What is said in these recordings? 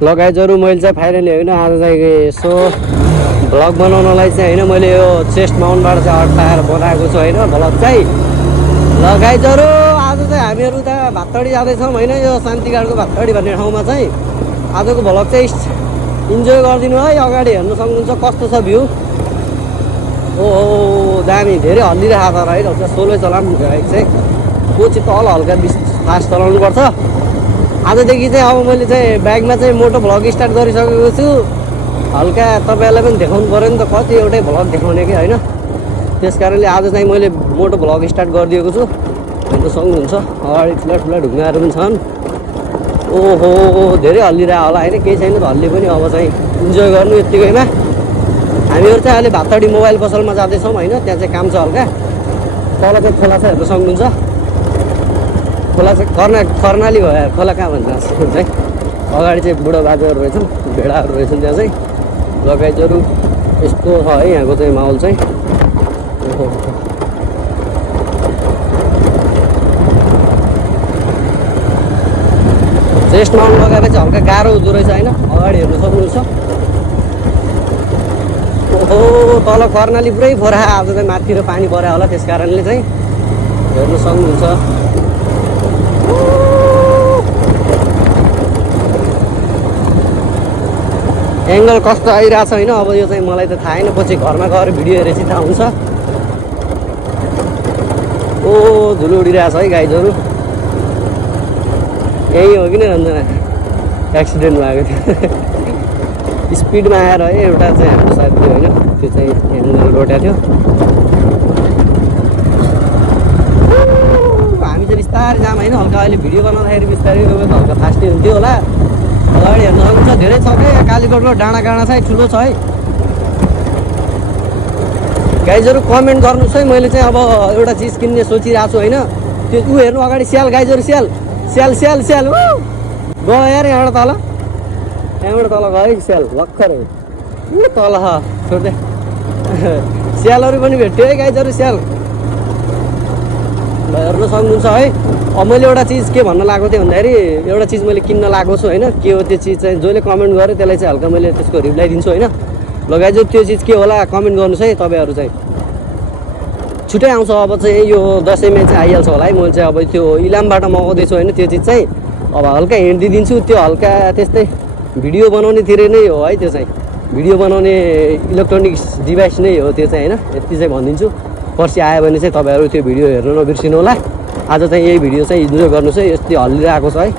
ल गाइजहरु मैले चाहिँ फाइनली होइन आज चाहिँ यसो भ्लग बनाउनलाई चाहिँ होइन मैले यो चेस्ट माउन्टबाट चाहिँ अड्काएर बनाएको छु होइन भ्लग चाहिँ। ल गाइजहरु आज चाहिँ हामीहरू त भातडी जाँदैछौँ होइन यो शान्तिगाडको भातडी भन्ने ठाउँमा चाहिँ आजको भ्लग चाहिँ इन्जोय गरिदिनु है। अगाडि हेर्न सक्नुहुन्छ कस्तो छ भ्यू। ओहो दामी धेरै हल्लिरहेको छ है सोलै चलाउनु बाइक चाहिँ कोची तल हल्का फास्ट चलाउनु पर्छ। आजदेखि चाहिँ अब मैले चाहिँ बाइकमा चाहिँ मोटो भ्लग स्टार्ट गरिसकेको छु। हल्का तपाईँहरूलाई पनि देखाउनु पऱ्यो नि त कति एउटै भ्लग देखाउने कि होइन। त्यस कारणले आज चाहिँ मैले मोटो भ्लग स्टार्ट गरिदिएको छु हेर्न सक्नुहुन्छ। अगाडि ठुला ठुला ढुङ्गाहरू पनि छन्। ओहो धेरै हल्लिरहेको होला होइन केही छैन त हल्ले पनि अब चाहिँ इन्जोय गर्नु यत्तिकैमा। हामीहरू चाहिँ अहिले भातडी मोबाइल पसलमा जाँदैछौँ होइन त्यहाँ चाहिँ काम छ हल्का। तल चाहिँ खोला छ हेर्न सक्नुहुन्छ। खोला चाहिँ कर्णाली भयो खोला कहाँ भन्छ चाहिँ अगाडि चाहिँ बुढो बाजेहरू रहेछन् भेडाहरू रहेछन् त्यहाँ चाहिँ लगाइजहरू यस्तो छ है यहाँको चाहिँ माहौल चाहिँ। ओहो चेस्ट माउन्ट लगाएर चाहिँ हल्का गाह्रो हुँदो रहेछ होइन अगाडि हेर्न सक्नुहुन्छ। ओहो तल कर्णाली पुरै फोरा आज चाहिँ माथि र पानी पऱ्यो होला त्यस कारणले चाहिँ हेर्न सक्नुहुन्छ। एङ्गल कस्तो आइरहेको छ होइन अब यो चाहिँ मलाई त थाहा छैन पछि घरमा गएर भिडियो हेरेपछि थाहा हुन्छ। ओ धुलो उडिरहेको छ है गाइजहरू यही हो कि नै रञ्जना एक्सिडेन्ट भएको थियो स्पिडमा आएर है एउटा चाहिँ हाम्रो साथी होइन त्यो चाहिँ एङ्गल रोटेको थियो। हामी चाहिँ बिस्तारै जाम होइन हल्का अहिले भिडियो बनाउँदाखेरि बिस्तारै रोक्यो त हल्का फास्टै हुन्थ्यो होला। अगाडि हेर्न सक्नुहुन्छ धेरै छ क्या कालीकोटको डाँडा काँडा चाहिँ ठुलो छ है। गाइजहरू कमेन्ट गर्नुहोस् है। मैले चाहिँ अब एउटा चिज किन्ने सोचिरहेको छु होइन त्यो ऊ हेर्नु अगाडि स्याल गाइजहरू स्याल स्याल स्याल स्याल गयो यार यहाँबाट तल गयो है स्याल भर्खर ऊ तल छोड्दै स्यालहरू पनि भेट्यो है गाइजहरू स्याल। ल हेर्न सक्नुहुन्छ है। अब मैले एउटा चिज के भन्न लागेको थिएँ भन्दाखेरि एउटा चिज मैले किन्न लागेको छु होइन के हो त्यो चिज चाहिँ जसले कमेन्ट गर्यो त्यसलाई चाहिँ हल्का मैले त्यसको रिप्लाई दिन्छु होइन। लगाइजु त्यो चिज के होला कमेन्ट गर्नुहोस् है तपाईँहरू चाहिँ। छुट्टै आउँछ अब चाहिँ यो दसैँमा चाहिँ आइहाल्छ होला है। मैले चाहिँ अब त्यो इलामबाट मगाउँदैछु होइन त्यो चिज चाहिँ अब हल्का हिँड दिइदिन्छु त्यो हल्का त्यस्तै भिडियो बनाउनेतिर नै हो है। त्यो चाहिँ भिडियो बनाउने इलेक्ट्रोनिक्स डिभाइस नै हो त्यो चाहिँ होइन यति चाहिँ भनिदिन्छु। पर्सि आयो भने चाहिँ तपाईँहरू त्यो भिडियो हेर्न नबिर्सिनु होला। आज चाहिँ यही भिडियो चाहिँ इन्जोय गर्नुहोस् है। यस्तै हल्लिरहेको छ है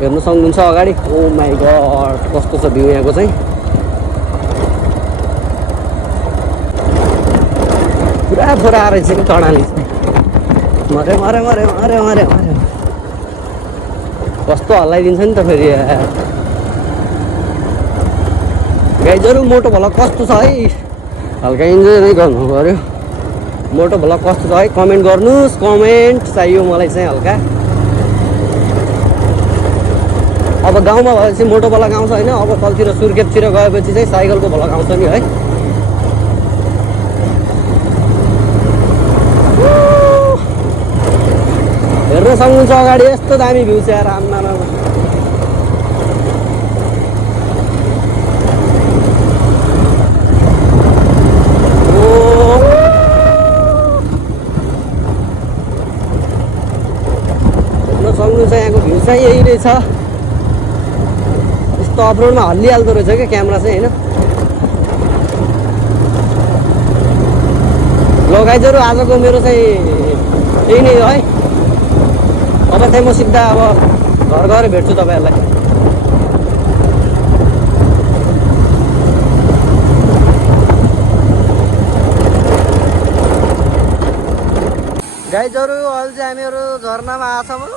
हेर्न सक्नुहुन्छ अगाडि। ओ माई गड कस्तो छ भ्यू यहाँको चाहिँ पुरा फोरा रहेछ कि कर्णाली मरे मरे मरे मरे मरे मरे कस्तो हल्लाइदिन्छ नि त फेरि गाइजहरू। मोटो भ्लग कस्तो छ है हल्का इन्जोय नै गर्नु पऱ्यो। मोटो भ्लग कस्तो छ है कमेन्ट गर्नुहोस्। कमेन्ट चाहियो मलाई चाहिँ हल्का। अब गाउँमा भएपछि मोटो भ्लग आउँछ होइन। अब तलतिर सुर्खेततिर गएपछि चाहिँ साइकलको भ्लग आउँछ नि है। हेर्न सक्नुहुन्छ अगाडि यस्तो दामी भ्यू छ यार आम्मा। सक्नुहुन्छ यहाँको भ्यू चाहिँ यही रहेछ। यस्तो अफरोडमा हल्लिहाल्दो रहेछ क्या क्यामेरा चाहिँ होइन। ल गाइजहरू आजको मेरो चाहिँ यही नै हो है। अब चाहिँ म सिधा अब घर गएर भेट्छु तपाईँहरूलाई। गाइजहरू अहिले चाहिँ हामीहरू झरनामा आछौँ।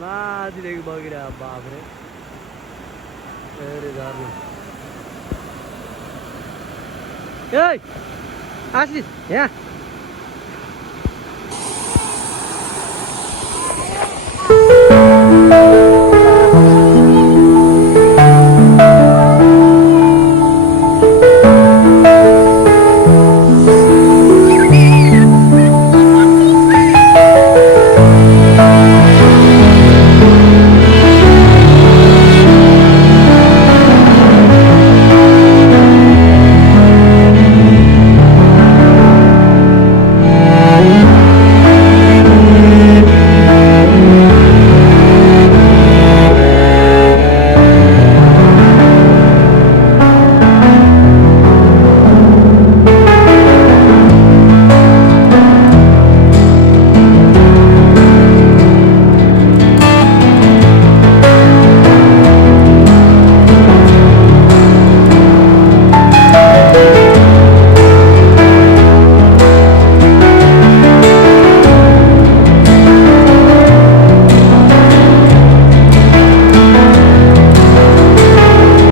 माथिदेखि बगिरहेको बाफ्रे झर्ना ए आशिष यहाँ